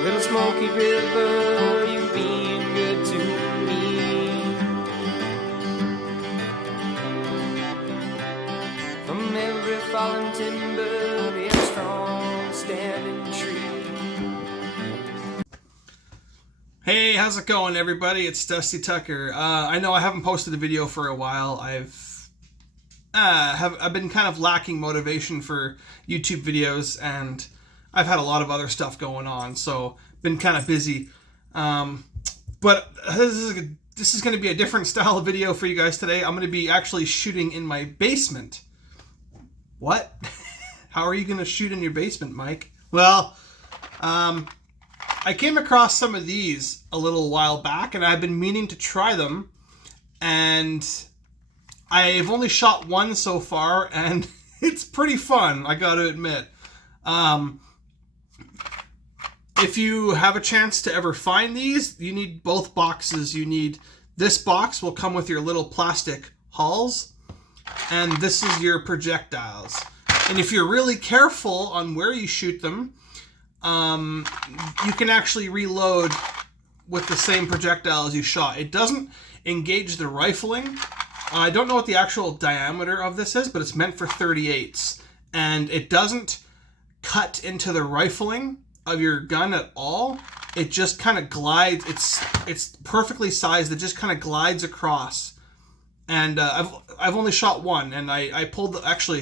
Little Smoky River, you being good to me. From every fallen timber, be a strong standing tree. Hey, how's it going, everybody? It's Dusty Tucker. I know I haven't posted a video for a while. I've been kind of lacking motivation for YouTube videos, and I've had a lot of other stuff going on, so been kind of busy. But this is going to be a different style of video for you guys today. I'm going to be actually shooting in my basement. What? How are you going to shoot in your basement, Mike? Well, I came across some of these a little while back, and I've been meaning to try them, and I've only shot one so far, and it's pretty fun, I gotta admit. If you have a chance to ever find these, you need both boxes. This box will come with your little plastic hulls, and this is your projectiles. And if you're really careful on where you shoot them, you can actually reload with the same projectile as you shot. It doesn't engage the rifling. I don't know what the actual diameter of this is, but it's meant for 38s. And it doesn't cut into the rifling of your gun at all. It just kind of glides. It's perfectly sized. It just kind of glides across. And I've only shot one, and I pulled actually,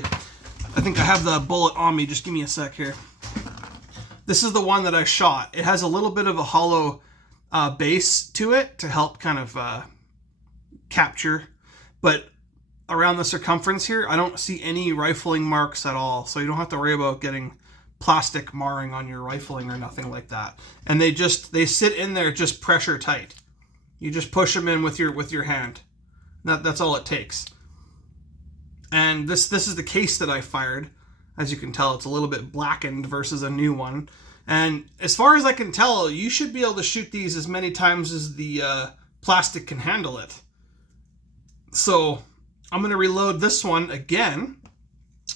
I think I have the bullet on me. Just give me a sec here. This is the one that I shot. It has a little bit of a hollow base to it to help kind of capture. But around the circumference here, I don't see any rifling marks at all. So you don't have to worry about getting plastic marring on your rifling or nothing like that. And they sit in there just pressure tight. You just push them in with your hand. That's all it takes. And this is the case that I fired. As you can tell, it's a little bit blackened versus a new one. And as far as I can tell, you should be able to shoot these as many times as the plastic can handle it. So I'm going to reload this one again,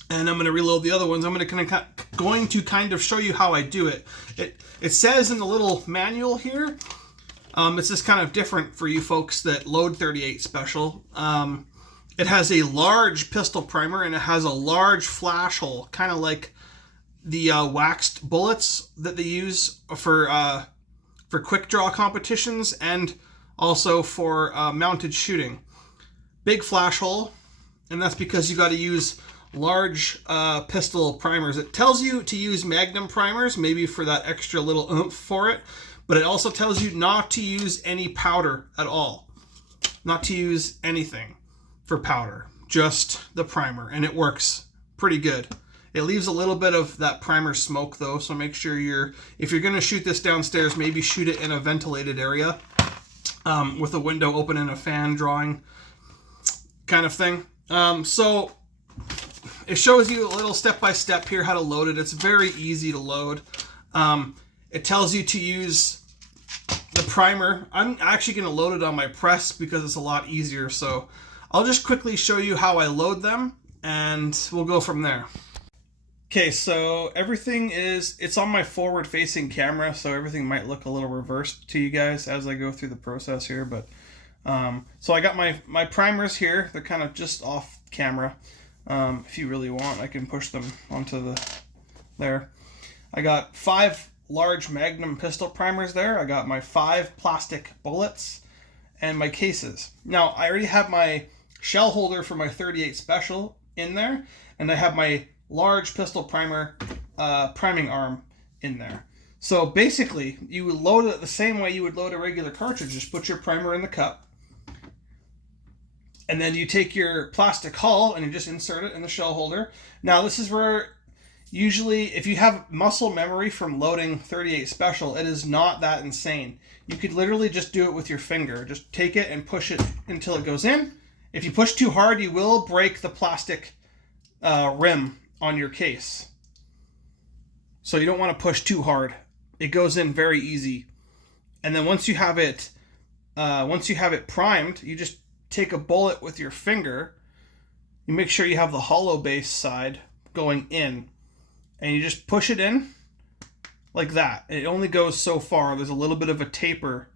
and I'm going to reload the other ones. I'm going to kind of show you how I do it. It says in the little manual here, it's just kind of different for you folks that load 38 special. It has a large pistol primer, and it has a large flash hole, kind of like the waxed bullets that they use for quick draw competitions and also for mounted shooting. Big flash hole, and that's because you got to use large pistol primers. It tells you to use Magnum primers, maybe for that extra little oomph for it, but it also tells you not to use any powder at all. Not to use anything for powder, just the primer, and it works pretty good. It leaves a little bit of that primer smoke though, so make sure if you're going to shoot this downstairs, maybe shoot it in a ventilated area with a window open and a fan drawing kind of thing. So it shows you a little step-by-step here how to load it. It's very easy to load. It tells you to use the primer. I'm actually going to load it on my press because it's a lot easier, so I'll just quickly show you how I load them, and we'll go from there. Okay, so it's on my forward-facing camera, so everything might look a little reversed to you guys as I go through the process here, but so I got my primers here. They're kind of just off camera. If you really want, I can push them onto there. I got 5 large Magnum pistol primers there. I got my 5 plastic bullets and my cases. Now, I already have my shell holder for my 38 special in there, and I have my large pistol primer priming arm in there. So basically, you would load it the same way you would load a regular cartridge. Just put your primer in the cup, and then you take your plastic hull and you just insert it in the shell holder. Now, this is where usually, if you have muscle memory from loading 38 special, it is not that insane. You could literally just do it with your finger. Just take it and push it until it goes in. If you push too hard, you will break the plastic rim on your case. So you don't want to push too hard. It goes in very easy. And then once you have it primed, you just take a bullet with your finger. You make sure you have the hollow base side going in, and you just push it in like that. It only goes so far. There's a little bit of a taper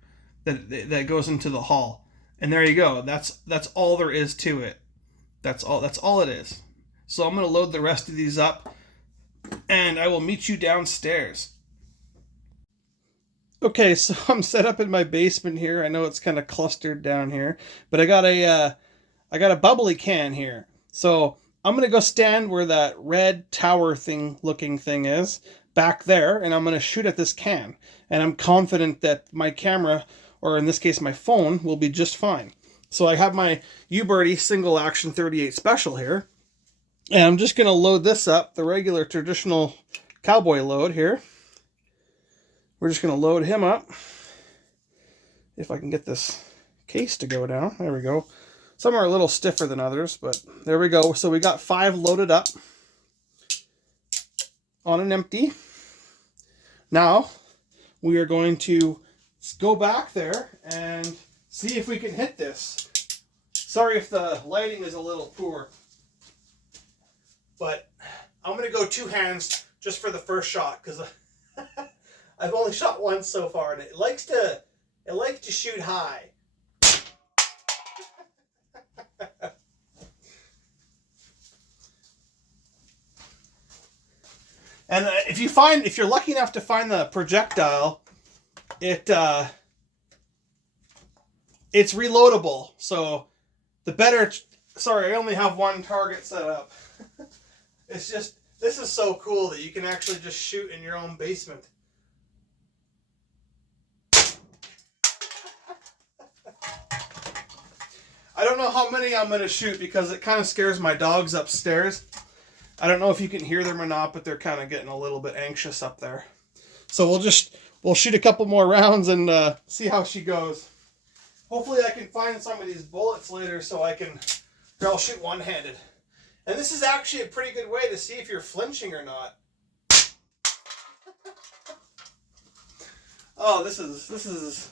that goes into the hull, and there you go. That's all there is to it. That's all it is. So I'm going to load the rest of these up, and I will meet you downstairs. Okay, so I'm set up in my basement here. I know it's kind of clustered down here, but I got a bubbly can here. So I'm gonna go stand where that red tower looking thing is back there, and I'm gonna shoot at this can. And I'm confident that my camera, or in this case my phone, will be just fine. So I have my U-Birdie single action 38 special here, and I'm just gonna load this up, the regular traditional cowboy load here. We're just going to load him up. If I can get this case to go down. There we go. Some are a little stiffer than others, but there we go. So we got 5 loaded up on an empty. Now we are going to go back there and see if we can hit this. Sorry if the lighting is a little poor, but I'm going to go 2 hands just for the first shot, because I've only shot once so far, and it likes to shoot high. And if you're lucky enough to find the projectile, it's reloadable. So the better. Sorry, I only have 1 target set up. It's just, this is so cool that you can actually just shoot in your own basement. I don't know how many I'm going to shoot because it kind of scares my dogs upstairs. I don't know if you can hear them or not, but they're kind of getting a little bit anxious up there. So we'll shoot a couple more rounds and see how she goes. Hopefully I can find some of these bullets later so I'll shoot one-handed. And this is actually a pretty good way to see if you're flinching or not. Oh, this is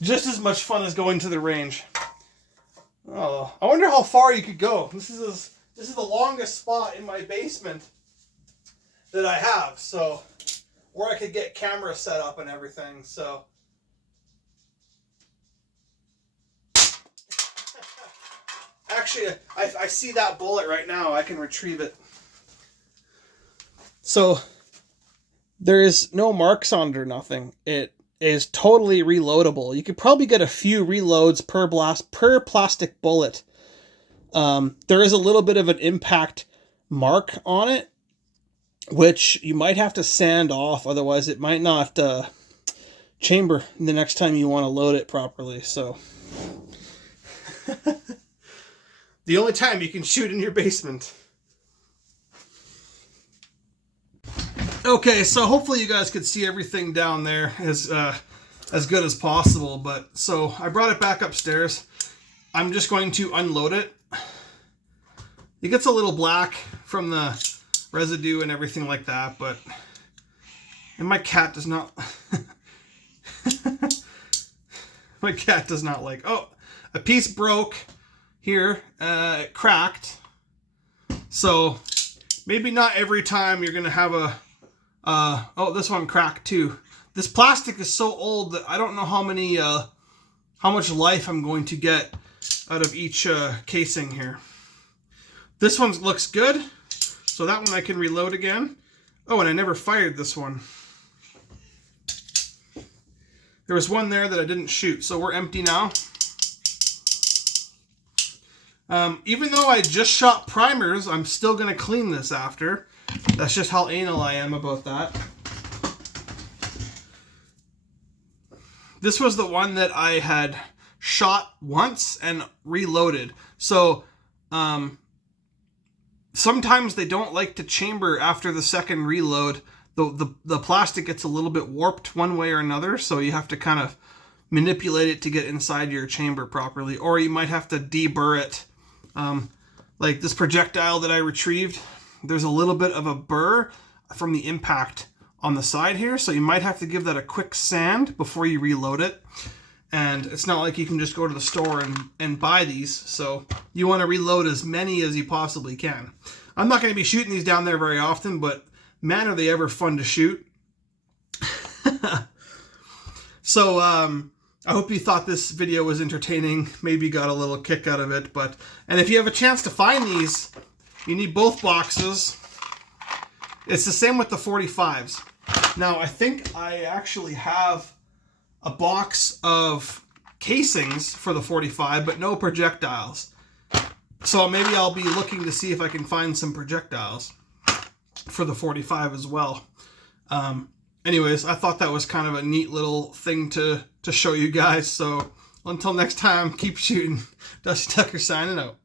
just as much fun as going to the range. Oh, I wonder how far you could go. This is the longest spot in my basement that I have, so where I could get camera set up and everything. So actually, I see that bullet right now. I can retrieve it. So there is no marks on it or nothing. It is totally reloadable. You could probably get a few reloads per plastic bullet. There is a little bit of an impact mark on it, which you might have to sand off, otherwise it might not chamber the next time you want to load it properly. So the only time you can shoot in your basement. Okay, so hopefully you guys could see everything down there as good as possible. But so I brought it back upstairs. I'm just going to unload it. It gets a little black from the residue and everything like that, but my cat does not. My cat does not like. Oh, a piece broke here. It cracked. So maybe not every time you're gonna have a. Oh, this one cracked too. This plastic is so old that I don't know how much life I'm going to get out of each casing here. This one looks good, so that one I can reload again. Oh, and I never fired this one. There was one there that I didn't shoot, so we're empty now. Even though I just shot primers, I'm still going to clean this after. That's just how anal I am about that. This was the one that I had shot once and reloaded. So, sometimes they don't like to chamber after the second reload. The plastic gets a little bit warped one way or another, so you have to kind of manipulate it to get inside your chamber properly. Or you might have to deburr it. Like this projectile that I retrieved, there's a little bit of a burr from the impact on the side here, so you might have to give that a quick sand before you reload it. And it's not like you can just go to the store and buy these, so you want to reload as many as you possibly can. I'm not going to be shooting these down there very often, but man, are they ever fun to shoot. So, I hope you thought this video was entertaining, maybe got a little kick out of it, and if you have a chance to find these, you need both boxes. It's the same with the 45s. Now, I think I actually have a box of casings for the 45, but no projectiles. So maybe I'll be looking to see if I can find some projectiles for the 45 as well. Anyways, I thought that was kind of a neat little thing to show you guys. So until next time, keep shooting. Dusty Tucker signing out.